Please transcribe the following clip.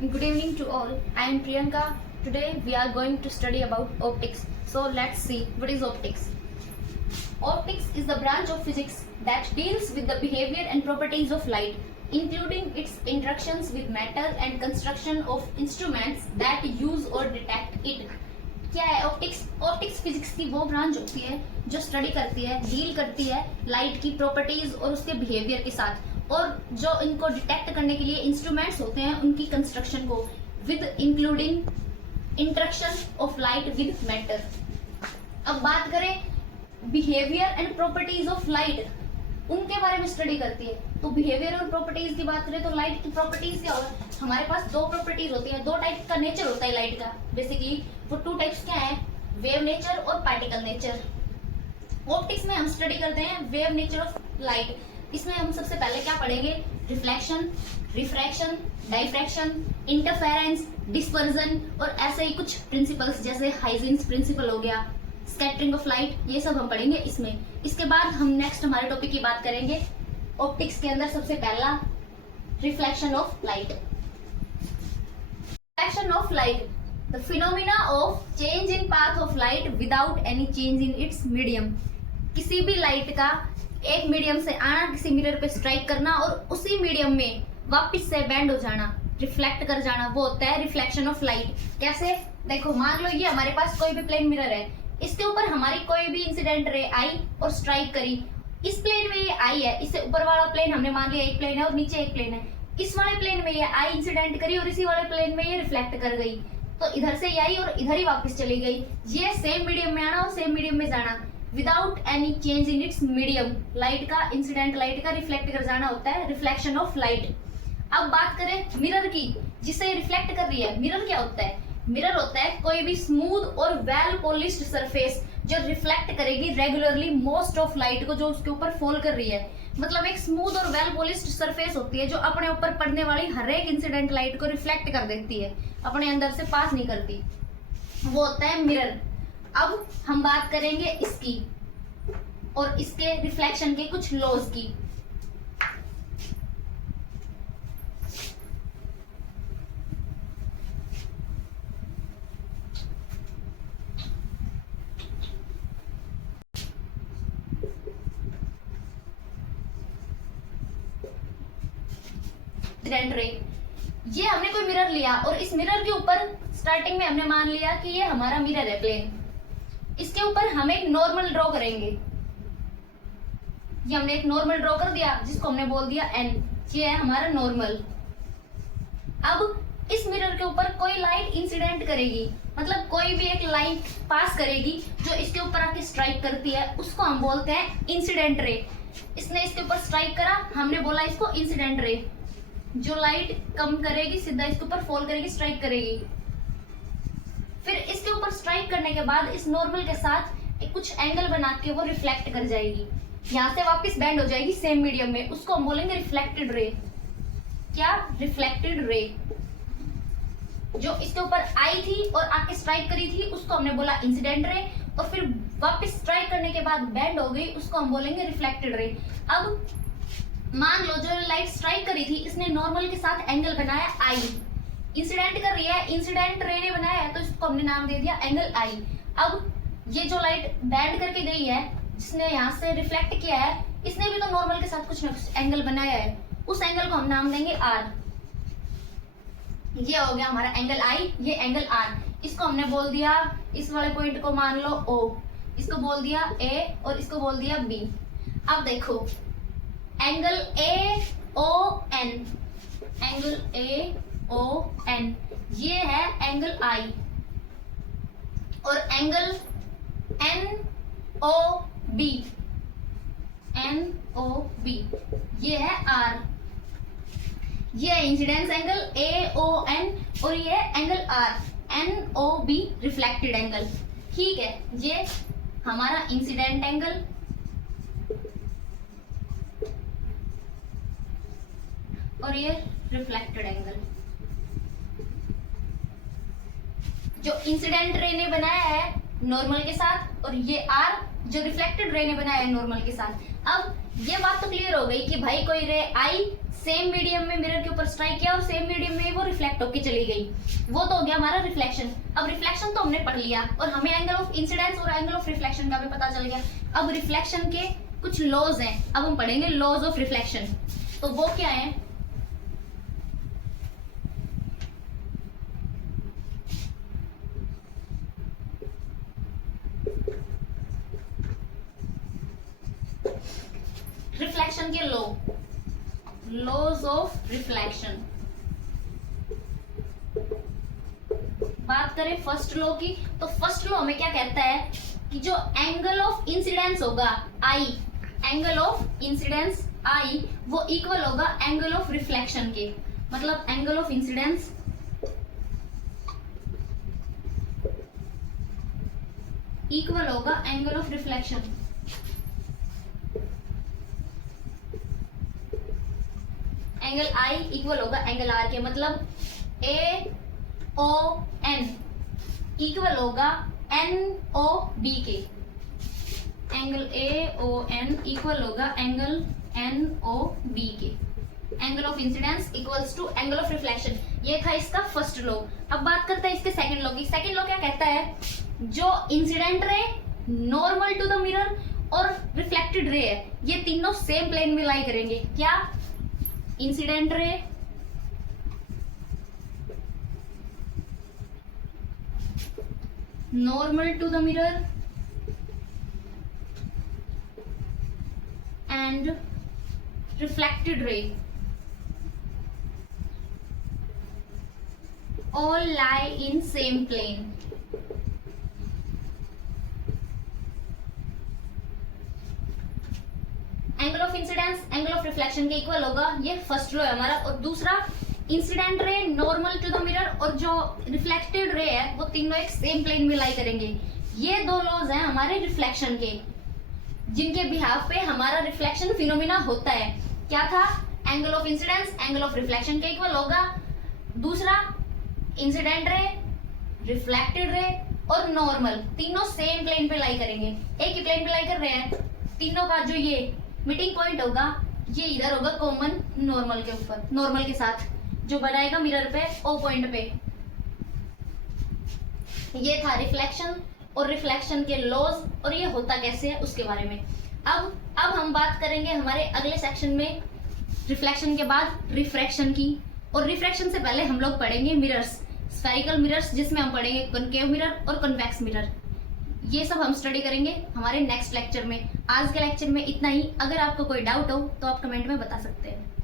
Good evening to all. I am Priyanka. Today we are going to study about optics. So let's see what is optics. Optics is the branch of physics that deals with the behavior and properties of light, including its interactions with matter and construction of instruments that use or detect it. क्या है optics? Optics physics की वो branch होती है जो study करती है, deal करती है लाइट की प्रॉपर्टीज और उसके बिहेवियर के साथ, और जो इनको डिटेक्ट करने के लिए इंस्ट्रूमेंट्स होते हैं उनकी कंस्ट्रक्शन को, with including interaction of light with matter. अब बात करें behaviour and properties of light, उनके बारे में स्टडी करती है। तो बिहेवियर और प्रॉपर्टीज की बात करें तो लाइट की प्रॉपर्टीज क्या होगा? हमारे पास दो प्रॉपर्टीज होती है, दो टाइप का नेचर होता है लाइट का। बेसिकली वो टू टाइप्स क्या है? वेव नेचर और पार्टिकल नेचर। ऑप्टिक्स में हम स्टडी करते हैं वेव नेचर ऑफ लाइट। इसमें हम सबसे पहले क्या पढ़ेंगे? Reflection, refraction, diffraction, interference, dispersion और ऐसे ही कुछ प्रिंसिपल्स जैसे हाइजेंस प्रिंसिपल हो गया, स्कैटरिंग ऑफ लाइट, ये सब हम पढ़ेंगे इसमें। इसके बाद हम नेक्स्ट हमारे टॉपिक की बात करेंगे ऑप्टिक्स के अंदर सबसे पहला reflection of light. Reflection of light, the phenomena of change in path of light without any change in its medium. किसी भी लाइट का एक मीडियम से आना, किसी मिरर पे स्ट्राइक करना और उसी मीडियम में वापस से बेंड हो जाना, रिफ्लेक्ट कर जाना, वो होता है रिफ्लेक्शन ऑफ लाइट। कैसे? देखो, मान लो ये हमारे पास कोई भी प्लेन मिरर है, इसके ऊपर हमारी कोई भी इंसिडेंट रे आई और स्ट्राइक करी। इस प्लेन में ये आई है, इससे ऊपर वाला प्लेन हमने मान लिया एक प्लेन है और नीचे एक प्लेन है। इस वाले प्लेन में ये आई इंसिडेंट करी और इसी वाले प्लेन में ये रिफ्लेक्ट कर गई, तो इधर से ये आई और इधर ही वापस चली गई। ये सेम मीडियम में आना और सेम मीडियम में जाना, without any change in its medium. Light का, इंसिडेंट लाइट का रिफ्लेक्ट कर जाना होता है रिफ्लेक्शन ऑफ लाइट। अब बात करें मिरर की, जिससे रिफ्लेक्ट कर रही है। मिरर क्या होता है? मिरर होता है कोई भी स्मूथ और वेल पॉलिश्ड सरफेस जो रिफ्लेक्ट करेगी रेगुलरली मोस्ट ऑफ लाइट को जो उसके ऊपर फॉल कर रही है। मतलब एक स्मूथ और वेल पॉलिश्ड सरफेस होती है जो अपने ऊपर पड़ने वाली हर एक इंसिडेंट लाइट को रिफ्लेक्ट कर देती है, अपने अंदर से पास नहीं करती, वो होता है मिरर। अब हम बात करेंगे इसकी और इसके रिफ्लेक्शन के कुछ लॉज की। रे, ये हमने कोई मिरर लिया और इस मिरर के ऊपर स्टार्टिंग में हमने मान लिया कि ये हमारा मिरर है प्लेन। इसके ऊपर हम एक नॉर्मल ड्रॉ करेंगे। ये हमने एक नॉर्मल ड्रॉ कर दिया जिसको हमने बोल दिया एन, ये है हमारा नॉर्मल। अब इस मिरर के ऊपर कोई लाइट इंसिडेंट करेगी, मतलब कोई भी एक लाइट पास करेगी जो इसके ऊपर आके स्ट्राइक करती है, उसको हम बोलते हैं इंसिडेंट रे। इसने इसके ऊपर स्ट्राइक करा, हमने बोला इसको इंसिडेंट रे। जो लाइट कम करेगी सीधा इसके ऊपर फॉल करेगी, स्ट्राइक करेगी। फिर इसके ऊपर स्ट्राइक करने के बाद इस नॉर्मल के साथ एक कुछ एंगल बना के वो रिफ्लेक्ट कर जाएगी, यहां से वापस बेंड हो जाएगी सेम मीडियम में, उसको हम बोलेंगे रिफ्लेक्टेड रे। क्या? Reflected ray. जो इसके ऊपर आई थी और आके स्ट्राइक करी थी उसको हमने बोला इंसिडेंट रे, और फिर वापस स्ट्राइक करने के बाद बेंड हो गई उसको हम बोलेंगे रिफ्लेक्टेड रे। अब मान लो जो लाइट स्ट्राइक करी थी इसने नॉर्मल के साथ एंगल बनाया आई, इंसिडेंट कर रही है, इंसिडेंट रे ने बनाया है तो इसको हमने नाम दे दिया एंगल आई। अब ये जो लाइट बैंड करके गई है, जिसने यहाँ से रिफ्लेक्ट किया है, इसने भी तो नॉर्मल के साथ कुछ ना कुछ एंगल बनाया है, उस एंगल को हम नाम देंगे आर। ये हो गया हमारा एंगल आई, ये एंगल आर। इसको हमने बोल दिया, इस वाले पॉइंट को मान लो ओ, इसको बोल दिया ए और इसको बोल दिया बी। अब देखो angle A O N, angle A O N, ये है एंगल आई, और angle N O B, N O B, ये है आर। ये है incidence angle A O N और ये है angle R, N O B, reflected angle. ठीक है, ये हमारा इंसिडेंट एंगल और ये रिफ्लेक्टेड एंगल। जो इंसिडेंट रे ने बनाया है नॉर्मल के साथ, और ये आर जो रिफ्लेक्टेड रे ने बनाया है नॉर्मल के साथ। अब ये बात तो क्लियर हो गई कि भाई कोई रे आई सेम मीडियम में मिरर के ऊपर स्ट्राइक किया और सेम मीडियम में वो रिफ्लेक्ट होके चली गई, वो तो हो गया हमारा रिफ्लेक्शन। अब रिफ्लेक्शन तो हमने पढ़ लिया और हमें एंगल ऑफ इंसिडेंस और एंगल ऑफ रिफ्लेक्शन का भी पता चल गया। अब रिफ्लेक्शन के कुछ लॉज हैं, अब हम पढ़ेंगे लॉज ऑफ रिफ्लेक्शन। तो वो क्या है? रिफ्लेक्शन के लॉज ऑफ रिफ्लेक्शन। बात करें फर्स्ट लॉ की, तो फर्स्ट लॉ हमें क्या कहता है कि जो एंगल ऑफ इंसिडेंस होगा I, angle of incidence I वो इक्वल होगा एंगल ऑफ रिफ्लेक्शन के। मतलब एंगल ऑफ इंसिडेंस इक्वल होगा angle of reflection. Angle I equal होगा एंगल आर के। मतलब ए ओ एन इक्वल होगा एन ओ बी के। Angle A O N equal होगा एंगल एन ओ बी के। Angle of incidence equals to angle of reflection. ये था इसका फर्स्ट लॉ। अब बात करते हैं इसके सेकंड लॉ की। सेकंड लॉ क्या कहता है? जो incident ray, normal to the mirror और रिफ्लेक्टेड रे है, ये तीनों सेम प्लेन में लाई करेंगे। क्या? Incident ray, normal to the mirror and reflected ray all lie in same plane. Angle of incidence angle of reflection के इक्वल होगा, ये फर्स्ट लॉ है हमारा। और दूसरा, incident ray, normal to the mirror और जो रिफ्लेक्टेड रे है वो तीनों एक सेम प्लेन में लाई करेंगे। ये दो लॉज हैं हमारे रिफ्लेक्शन के, जिनके बिहाफ पे हमारा रिफ्लेक्शन फिनोमिना होता है। क्या था? Angle of incidence angle of reflection के इक्वल होगा। दूसरा, इंसिडेंट रे, रिफ्लेक्टेड रे और नॉर्मल तीनों सेम प्लेन पे लाई करेंगे, एक ही प्लेन पे लाई कर रहे हैं। तीनों का जो ये मीटिंग पॉइंट होगा ये इधर होगा कॉमन नॉर्मल के ऊपर, नॉर्मल के साथ जो बनाएगा मिरर पे ओ पॉइंट पे। ये था रिफ्लेक्शन और रिफ्लेक्शन के लॉज और ये होता कैसे है उसके बारे में। अब हम बात करेंगे हमारे अगले सेक्शन में रिफ्लेक्शन के बाद रिफ्रैक्शन की। और रिफ्रैक्शन से पहले हम लोग पढ़ेंगे मिरर्स, स्फेरिकल मिरर्स, जिसमें हम पढ़ेंगे कॉनकेव मिरर और कन्वेक्स मिरर। ये सब हम स्टडी करेंगे हमारे नेक्स्ट लेक्चर में। आज के लेक्चर में इतना ही। अगर आपको कोई डाउट हो तो आप कमेंट में बता सकते हैं।